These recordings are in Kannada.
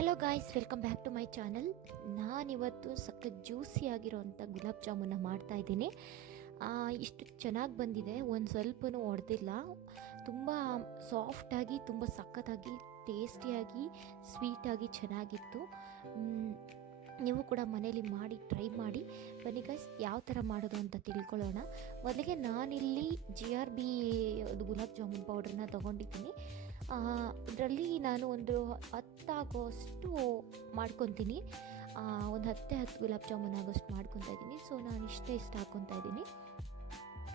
Hello guys, welcome back to my channel. ನಾನಿವತ್ತು ಸಖತ್ ಜ್ಯೂಸಿ ಆಗಿರೋವಂಥ ಗುಲಾಬ್ ಜಾಮೂನ ಮಾಡ್ತಾಯಿದ್ದೀನಿ. ಇಷ್ಟು ಚೆನ್ನಾಗಿ ಬಂದಿದೆ, ಒಂದು ಸ್ವಲ್ಪನೂ ಒಡೆದಿಲ್ಲ. ತುಂಬ ಸಾಫ್ಟಾಗಿ, ತುಂಬ ಸಖತ್ತಾಗಿ, ಟೇಸ್ಟಿಯಾಗಿ, ಸ್ವೀಟಾಗಿ ಚೆನ್ನಾಗಿತ್ತು. ನೀವು ಕೂಡ ಮನೇಲಿ ಮಾಡಿ ಟ್ರೈ ಮಾಡಿ. ಬನ್ನಿ ಗೈಸ್, ಯಾವ ಥರ ಮಾಡೋದು ಅಂತ ತಿಳ್ಕೊಳ್ಳೋಣ. ಮೊದಲಿಗೆ ನಾನಿಲ್ಲಿ GRB ಗುಲಾಬ್ ಜಾಮೂನ್ ಪೌಡ್ರನ್ನ ತೊಗೊಂಡಿದ್ದೀನಿ. ಇದರಲ್ಲಿ ನಾನು ಒಂದು 10 ಆಗೋಷ್ಟು ಮಾಡ್ಕೊತೀನಿ. ಒಂದು 10 ಗುಲಾಬ್ ಜಾಮೂನ್ ಆಗೋಷ್ಟು ಮಾಡ್ಕೊತಾ ಇದ್ದೀನಿ. ಸೊ ನಾನು ಇಷ್ಟ ಹಾಕ್ಕೊತಾ ಇದ್ದೀನಿ.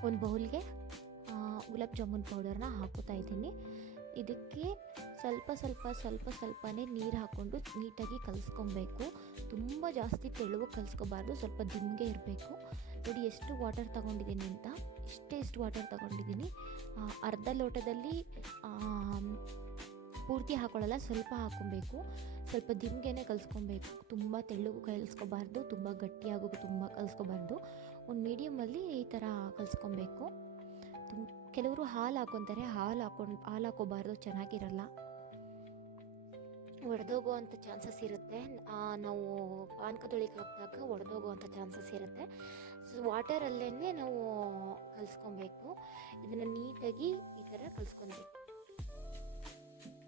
ಒಂದು ಬೌಲ್ಗೆ ಗುಲಾಬ್ ಜಾಮೂನ್ ಪೌಡರ್ನ ಹಾಕೋತಾ ಇದ್ದೀನಿ. ಇದಕ್ಕೆ ಸ್ವಲ್ಪನೇ ನೀರು ಹಾಕ್ಕೊಂಡು ನೀಟಾಗಿ ಕಲಿಸ್ಕೊಬೇಕು. ತುಂಬ ಜಾಸ್ತಿ ತೆಳುವು ಕಲಿಸ್ಕೋಬಾರ್ದು, ಸ್ವಲ್ಪ ದಿಂಗೆ ಇರಬೇಕು. ನೋಡಿ ಎಷ್ಟು ವಾಟರ್ ತೊಗೊಂಡಿದ್ದೀನಿ ಅಂತ. ಇಷ್ಟು ವಾಟರ್ ತೊಗೊಂಡಿದ್ದೀನಿ. ಅರ್ಧ ಲೋಟದಲ್ಲಿ ಪೂರ್ತಿ ಹಾಕೊಳ್ಳಲ್ಲ, ಸ್ವಲ್ಪ ಹಾಕ್ಕೊಬೇಕು. ಸ್ವಲ್ಪ ದಿಂಗೆನೇ ಕಲಿಸ್ಕೊಬೇಕು. ತುಂಬ ತೆಳ್ಳಗೂ ಕಲಿಸ್ಕೋಬಾರ್ದು, ತುಂಬ ಗಟ್ಟಿಯಾಗೂ ತುಂಬ ಕಲಿಸ್ಕೋಬಾರ್ದು. ಒಂದು ಮೀಡಿಯಮಲ್ಲಿ ಈ ಥರ ಕಲಿಸ್ಕೊಬೇಕು. ಕೆಲವರು ಹಾಲು ಹಾಕ್ಕೊತಾರೆ. ಹಾಲು ಹಾಕೋಬಾರ್ದು, ಚೆನ್ನಾಗಿರಲ್ಲ, ಒಡೆದೋಗುವಂಥ ಚಾನ್ಸಸ್ ಇರುತ್ತೆ. ನಾವು ಪಾನಕದೊಳಗೆ ಹಾಕಿದಾಗ ಒಡೆದೋಗುವಂಥ ಚಾನ್ಸಸ್ ಇರುತ್ತೆ. ಸೊ ವಾಟರಲ್ಲೇ ನಾವು ಕಲಿಸ್ಕೊಬೇಕು. ಇದನ್ನು ನೀಟಾಗಿ ಈ ಥರ ಕಲಿಸ್ಕೊಬೇಕು.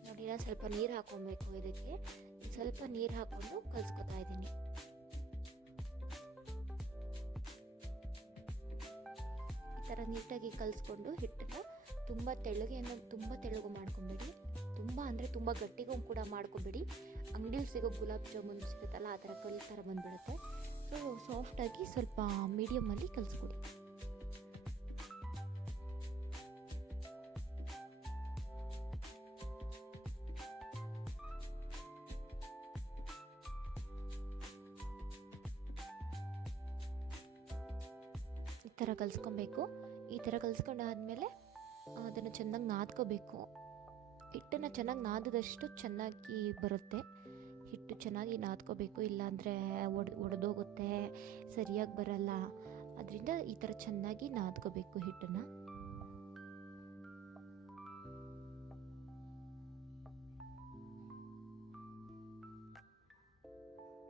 ನೋಡಿ, ನಾನು ಸ್ವಲ್ಪ ನೀರು ಹಾಕ್ಕೊಬೇಕು. ಇದಕ್ಕೆ ಸ್ವಲ್ಪ ನೀರು ಹಾಕ್ಕೊಂಡು ಕಲಿಸ್ಕೊತಾ ಇದ್ದೀನಿ. ಈ ಥರ ನೀಟಾಗಿ ಕಲಿಸ್ಕೊಂಡು ಹಿಟ್ಟನ್ನು ತುಂಬ ತೆಳ್ಳಗೆ ಮಾಡ್ಕೊಬೇಡಿ. ತುಂಬ ಗಟ್ಟಿಗೂ ಕೂಡ ಮಾಡ್ಕೊಬೇಡಿ. ಅಂಗಡಿಯಲ್ಲಿ ಸಿಗೋ ಗುಲಾಬ್ ಜಾಮೂನ್ ಸಿಗುತ್ತಲ್ಲ, ಆ ಥರ ಕಲ್ ಥರ ಬಂದುಬಿಡುತ್ತೆ. ಸೊ ಸಾಫ್ಟಾಗಿ ಸ್ವಲ್ಪ ಮೀಡಿಯಮಲ್ಲಿ ಕಲಿಸ್ಕೊಡಿ. ಈ ಥರ ಕಲಿಸ್ಕೊಬೇಕು. ಈ ಥರ ಕಲಿಸ್ಕೊಂಡಾದ್ಮೇಲೆ ಅದನ್ನು ಚೆನ್ನಾಗಿ ನಾದ್ಕೋಬೇಕು. ಹಿಟ್ಟನ್ನು ಚೆನ್ನಾಗಿ ನಾದಿದಷ್ಟು ಚೆನ್ನಾಗಿ ಬರುತ್ತೆ. ಹಿಟ್ಟು ಚೆನ್ನಾಗಿ ನಾದ್ಕೋಬೇಕು, ಇಲ್ಲಾಂದರೆ ಒಡೆದೋಗುತ್ತೆ, ಸರಿಯಾಗಿ ಬರಲ್ಲ. ಅದರಿಂದ ಈ ಥರ ಚೆನ್ನಾಗಿ ನಾದ್ಕೋಬೇಕು ಹಿಟ್ಟನ್ನು.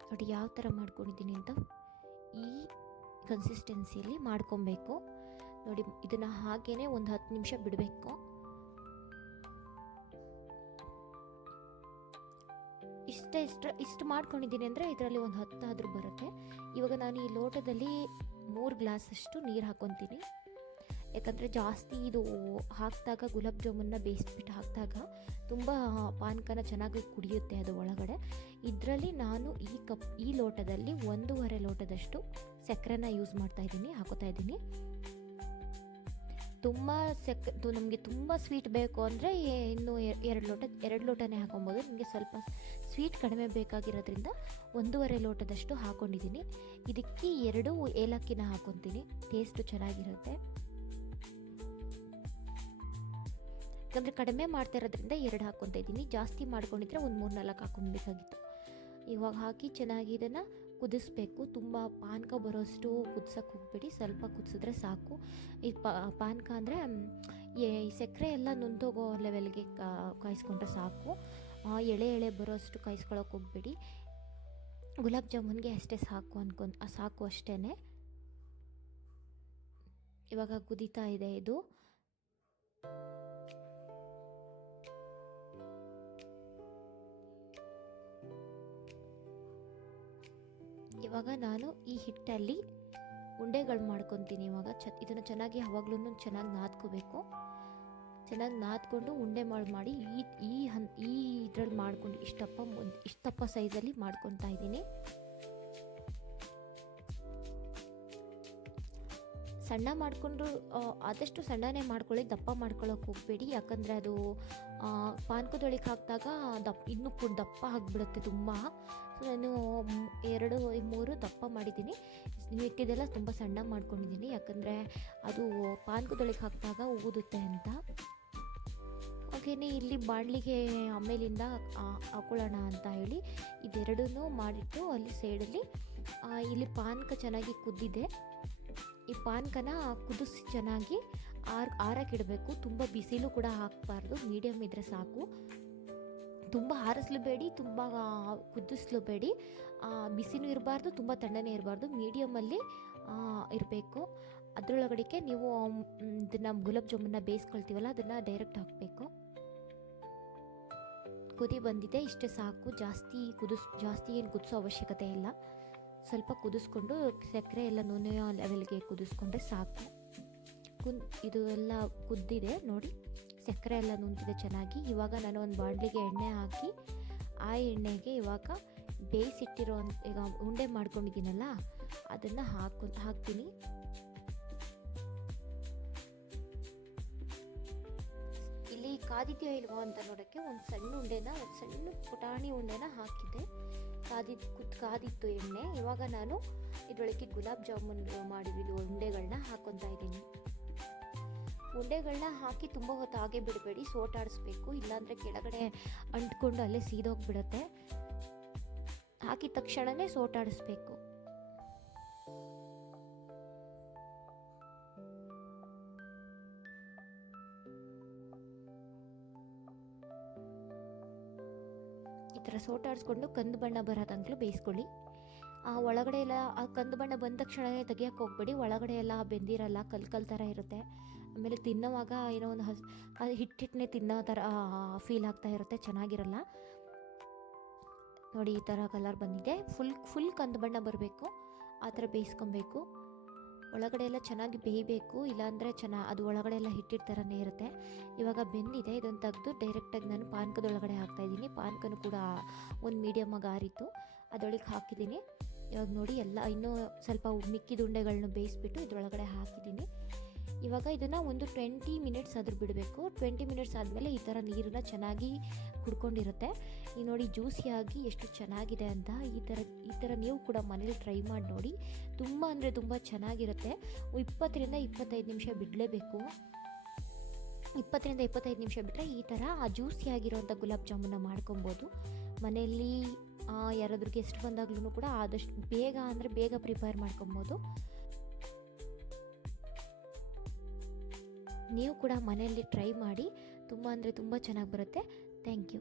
ನೋಡಿ ಯಾವ ಥರ ಮಾಡ್ಕೊಂಡಿದ್ದೀನಿ ಅಂತ. ಈ ಕನ್ಸಿಸ್ಟೆನ್ಸಿಯಲ್ಲಿ ಮಾಡ್ಕೊಬೇಕು. ನೋಡಿ, ಇದನ್ನು ಹಾಗೇ ಒಂದು 10 ನಿಮಿಷ ಬಿಡಬೇಕು. ಇಷ್ಟು ಮಾಡ್ಕೊಂಡಿದ್ದೀನಿ ಅಂದರೆ ಇದರಲ್ಲಿ ಒಂದು 10 ಆದರೂ ಬರುತ್ತೆ. ಇವಾಗ ನಾನು ಈ ಲೋಟದಲ್ಲಿ 3 ಗ್ಲಾಸಷ್ಟು ನೀರು ಹಾಕ್ಕೊತೀನಿ. ಯಾಕಂದರೆ ಜಾಸ್ತಿ ಇದು ಹಾಕಿದಾಗ ಗುಲಾಬ್ ಜಾಮೂನ್ನ ಬೇಯಿಸ್ಬಿಟ್ಟು ಹಾಕಿದಾಗ ತುಂಬ ಪಾನಕನ ಚೆನ್ನಾಗಿ ಕುಡಿಯುತ್ತೆ ಅದು ಒಳಗಡೆ. ಇದರಲ್ಲಿ ನಾನು ಈ ಲೋಟದಲ್ಲಿ 1.5 ಲೋಟದಷ್ಟು ಸಕ್ಕರೆನ ಹಾಕೋತಾ ಇದ್ದೀನಿ. ನಮಗೆ ತುಂಬ ಸ್ವೀಟ್ ಬೇಕು ಅಂದರೆ ಇನ್ನೂ 2 ಲೋಟನೇ ಹಾಕೊಬೋದು. ನಿಮಗೆ ಸ್ವಲ್ಪ ಸ್ವೀಟ್ ಕಡಿಮೆ ಬೇಕಾಗಿರೋದ್ರಿಂದ 1.5 ಲೋಟದಷ್ಟು ಹಾಕ್ಕೊಂಡಿದ್ದೀನಿ. ಇದಕ್ಕೆ 2 ಏಲಕ್ಕಿನ ಹಾಕ್ಕೊತೀನಿ, ಟೇಸ್ಟು ಚೆನ್ನಾಗಿರುತ್ತೆ. ಯಾಕಂದರೆ ಕಡಿಮೆ ಮಾಡ್ತಾ ಇರೋದ್ರಿಂದ 2 ಹಾಕ್ಕೊತಾ ಇದ್ದೀನಿ. ಜಾಸ್ತಿ ಮಾಡ್ಕೊಂಡಿದ್ರೆ ಒಂದು 3-4 ಹಾಕ್ಕೊಬೇಕಾಗಿತ್ತು. ಇವಾಗ ಹಾಕಿ ಚೆನ್ನಾಗಿ ಇದನ್ನು ಕುದಿಸ್ಬೇಕು. ತುಂಬ ಪಾನಕ ಬರೋಷ್ಟು ಕುದಿಸೋಕೆ ಹೋಗ್ಬೇಡಿ, ಸ್ವಲ್ಪ ಕುದಿಸಿದ್ರೆ ಸಾಕು. ಈ ಪಾನಕ ಅಂದರೆ ಈ ಸಕ್ಕರೆ ಎಲ್ಲ ನುಂದೋಗೋ ಲೆವೆಲ್ಗೆ ಕಾಯಿಸ್ಕೊಂಡ್ರೆ ಸಾಕು. ಎಳೆ ಬರೋಷ್ಟು ಕಾಯಿಸ್ಕೊಳ್ಳೋಕೆ ಹೋಗ್ಬೇಡಿ. ಗುಲಾಬ್ ಜಾಮೂನ್ಗೆ ಅಷ್ಟೇ ಸಾಕು ಅಷ್ಟೇ. ಇವಾಗ ಕುದೀತಾ ಇದೆ ಇದು. ಇವಾಗ ನಾನು ಈ ಹಿಟ್ಟಲ್ಲಿ ಉಂಡೆಗಳು ಮಾಡ್ಕೊತೀನಿ. ಇವಾಗ ಇದನ್ನು ಚೆನ್ನಾಗಿ ಯಾವಾಗ್ಲೂ ಚೆನ್ನಾಗಿ ನಾದ್ಕೋಬೇಕು. ಚೆನ್ನಾಗಿ ನಾದ್ಕೊಂಡು ಉಂಡೆ ಮಾಡಿ ಈ ಇದ್ರಲ್ಲಿ ಮಾಡ್ಕೊಂಡು ಇಷ್ಟಪ್ಪ ಸೈಜಲ್ಲಿ ಮಾಡ್ಕೊತಾ ಇದ್ದೀನಿ. ಸಣ್ಣ ಮಾಡಿಕೊಂಡು ಆದಷ್ಟು ಸಣ್ಣನೇ ಮಾಡ್ಕೊಳ್ಳಿ, ದಪ್ಪ ಮಾಡ್ಕೊಳ್ಳೋಕೆ ಹೋಗಬೇಡಿ. ಯಾಕಂದರೆ ಅದು ಪಾನಕದೊಳಗೆ ಹಾಕಿದಾಗ ಇನ್ನೂ ದಪ್ಪ ಆಗಿಬಿಡುತ್ತೆ ತುಂಬ. ಸೊ ನಾನು 2-3 ದಪ್ಪ ಮಾಡಿದ್ದೀನಿ. ಮಿಕ್ಕಿದೆಲ್ಲ ತುಂಬ ಸಣ್ಣ ಮಾಡ್ಕೊಂಡಿದ್ದೀನಿ, ಯಾಕಂದರೆ ಅದು ಪಾನಕದೊಳಗೆ ಹಾಕಿದಾಗ ಊದುತ್ತೆ ಅಂತ. ಹಾಗೆಯೇ ಇಲ್ಲಿ ಬಾಣಲಿಗೆ ಆಮೇಲಿಂದ ಹಾಕೊಳ್ಳೋಣ ಅಂತ ಹೇಳಿ ಇದೆರಡನ್ನೂ ಮಾಡಿಟ್ಟು ಅಲ್ಲಿ ಸೈಡಲ್ಲಿ ಇಲ್ಲಿ ಪಾನಕ ಚೆನ್ನಾಗಿ ಕುದ್ದಿದೆ. ಈ ಪಾನಕನ ಕುದಿಸಿ ಚೆನ್ನಾಗಿ ಆರಕ್ಕಿಡಬೇಕು. ತುಂಬ ಬಿಸಿಲು ಕೂಡ ಹಾಕಬಾರ್ದು, ಮೀಡಿಯಮ್ ಇದ್ದರೆ ಸಾಕು. ತುಂಬ ಆರಿಸ್ಲೂಬೇಡಿ, ತುಂಬ ಕುದಿಸ್ಲೂಬೇಡಿ, ಬಿಸಿನೂ ಇರಬಾರ್ದು, ತುಂಬ ತಣ್ಣನೇ ಇರಬಾರ್ದು, ಮೀಡಿಯಮಲ್ಲಿ ಇರಬೇಕು. ಅದರೊಳಗಡೆಗೆ ನೀವು ಇದನ್ನು ಗುಲಾಬ್ ಜಾಮೂನ್ನ ಬೇಯಿಸ್ಕೊಳ್ತೀವಲ್ಲ ಅದನ್ನು ಡೈರೆಕ್ಟ್ ಹಾಕಬೇಕು. ಕುದಿ ಬಂದಿದೆ, ಇಷ್ಟೇ ಸಾಕು. ಜಾಸ್ತಿ ಏನು ಕುದಿಸೋ ಅವಶ್ಯಕತೆ ಇಲ್ಲ. ಸ್ವಲ್ಪ ಕುದಿಸ್ಕೊಂಡು ಸಕ್ಕರೆ ಎಲ್ಲ ನುನೆಯೋ ಲೆವೆಲ್ಗೆ ಕುದಿಸ್ಕೊಂಡ್ರೆ ಸಾಕು. ಇದು ಎಲ್ಲ ಕುದ್ದಿದೆ ನೋಡಿ, ಸಕ್ಕರೆ ಎಲ್ಲ ನುಂತಿದೆ ಚೆನ್ನಾಗಿ. ಇವಾಗ ನಾನು ಒಂದು ಬಾಣಲಿಗೆ ಎಣ್ಣೆ ಹಾಕಿ, ಆ ಎಣ್ಣೆಗೆ ಇವಾಗ ಬೇಯಿಸಿಟ್ಟಿರೋ ಈಗ ಉಂಡೆ ಮಾಡ್ಕೊಂಡಿದ್ದೀನಲ್ಲ ಅದನ್ನು ಹಾಕ್ತೀನಿ. ಇಲ್ಲಿ ಕಾದಿದೆಯೋ ಇಲ್ವೋ ಅಂತ ನೋಡೋಕ್ಕೆ ಒಂದು ಸಣ್ಣ ಪುಟಾಣಿ ಉಂಡೆನ ಹಾಕಿದ್ದೆ. ಕಾದಿತ್ತು ಎಣ್ಣೆ. ಇವಾಗ ನಾನು ಇದರೊಳಗೆ ಗುಲಾಬ್ ಜಾಮೂನ್ ಮಾಡಿರೋ ಉಂಡೆಗಳನ್ನ ಹಾಕ್ಕೊತಾ ಇದ್ದೀನಿ. ಉಂಡೆಗಳನ್ನ ಹಾಕಿ ತುಂಬ ಹೊತ್ತು ಹಾಗೆ ಬಿಡಬೇಡಿ, ಸೋಟಾಡಿಸ್ಬೇಕು, ಇಲ್ಲಾಂದರೆ ಕೆಳಗಡೆ ಅಂಟ್ಕೊಂಡು ಅಲ್ಲೇ ಸೀದೋಗ್ಬಿಡುತ್ತೆ. ಹಾಕಿದ ತಕ್ಷಣವೇ ಸೋಟಾಡಿಸ್ಬೇಕು. ಈ ಥರ ಸೋಟಾಡಿಸ್ಕೊಂಡು ಕಂದು ಬಣ್ಣ ಬರೋದಂತಲೂ ಬೇಯಿಸ್ಕೊಳ್ಳಿ. ಒಳಗಡೆ ಎಲ್ಲ ಆ ಕಂದು ಬಣ್ಣ ಬಂದ ತಕ್ಷಣವೇ ತೆಗಿಯೋಕ್ಕೆ ಹೋಗ್ಬೇಡಿ, ಒಳಗಡೆ ಎಲ್ಲ ಬೆಂದಿರಲ್ಲ, ಕಲ್ ಥರ ಇರುತ್ತೆ. ಆಮೇಲೆ ತಿನ್ನೋವಾಗ ಏನೋ ಒಂದು ಹಿಟ್ಟನ್ನೇ ತಿನ್ನೋ ಥರ ಫೀಲ್ ಆಗ್ತಾ ಇರುತ್ತೆ, ಚೆನ್ನಾಗಿರಲ್ಲ. ನೋಡಿ ಈ ಥರ ಕಲರ್ ಬಂದಿದೆ. ಫುಲ್ ಕಂದು ಬಣ್ಣ ಬರಬೇಕು, ಆ ಥರ ಬೇಯಿಸ್ಕೊಬೇಕು. ಒಳಗಡೆ ಎಲ್ಲ ಚೆನ್ನಾಗಿ ಬೇಯಬೇಕು, ಇಲ್ಲಾಂದರೆ ಅದು ಒಳಗಡೆ ಎಲ್ಲ ಹಿಟ್ಟಿಟ್ಟು ಥರನೇ ಇರುತ್ತೆ. ಇವಾಗ ಬೆಂದಿದೆ, ಇದನ್ನು ತೆಗೆದು ಡೈರೆಕ್ಟಾಗಿ ನಾನು ಪಾನಕದೊಳಗಡೆ ಹಾಕ್ತಾಯಿದ್ದೀನಿ. ಪಾನಕನೂ ಕೂಡ ಒಂದು ಮೀಡಿಯಮ್ಮಾಗಿ ಆರಿತ್ತು, ಅದರೊಳಗೆ ಹಾಕಿದ್ದೀನಿ. ಇವಾಗ ನೋಡಿ ಎಲ್ಲ ಇನ್ನೂ ಸ್ವಲ್ಪ ಮಿಕ್ಕಿದ ಉಂಡೆಗಳನ್ನ ಬೇಯಿಸ್ಬಿಟ್ಟು ಇದರೊಳಗಡೆ ಹಾಕಿದ್ದೀನಿ. ಇವಾಗ ಇದನ್ನು ಒಂದು 20 ಮಿನಿಟ್ಸ್ ಆದರೂ ಬಿಡಬೇಕು. 20 ಮಿನಿಟ್ಸ್ ಆದಮೇಲೆ ಈ ಥರ ನೀರನ್ನ ಚೆನ್ನಾಗಿ ಕುಡ್ಕೊಂಡಿರುತ್ತೆ. ಈಗ ನೋಡಿ ಜ್ಯೂಸಿಯಾಗಿ ಎಷ್ಟು ಚೆನ್ನಾಗಿದೆ ಅಂತ. ಈ ಥರ ನೀವು ಕೂಡ ಮನೇಲಿ ಟ್ರೈ ಮಾಡಿ ನೋಡಿ, ತುಂಬ ಅಂದರೆ ತುಂಬ ಚೆನ್ನಾಗಿರುತ್ತೆ. 20ರಿಂದ 25 ನಿಮಿಷ ಬಿಡಲೇಬೇಕು. 20ರಿಂದ 25 ನಿಮಿಷ ಬಿಟ್ಟರೆ ಈ ಥರ ಜ್ಯೂಸಿಯಾಗಿರೋಂಥ ಗುಲಾಬ್ ಜಾಮೂನ ಮಾಡ್ಕೊಬೋದು ಮನೆಯಲ್ಲಿ. ಯಾರಾದ್ರೂ ಗೆಸ್ಟ್ ಬಂದಾಗ್ಲೂ ಕೂಡ ಆದಷ್ಟು ಬೇಗ ಪ್ರಿಪೇರ್ ಮಾಡ್ಕೊಬೋದು. ನೀವು ಕೂಡ ಮನೆಯಲ್ಲಿ ಟ್ರೈ ಮಾಡಿ, ತುಂಬ ಅಂದರೆ ತುಂಬ ಚೆನ್ನಾಗಿ ಬರುತ್ತೆ. Thank you.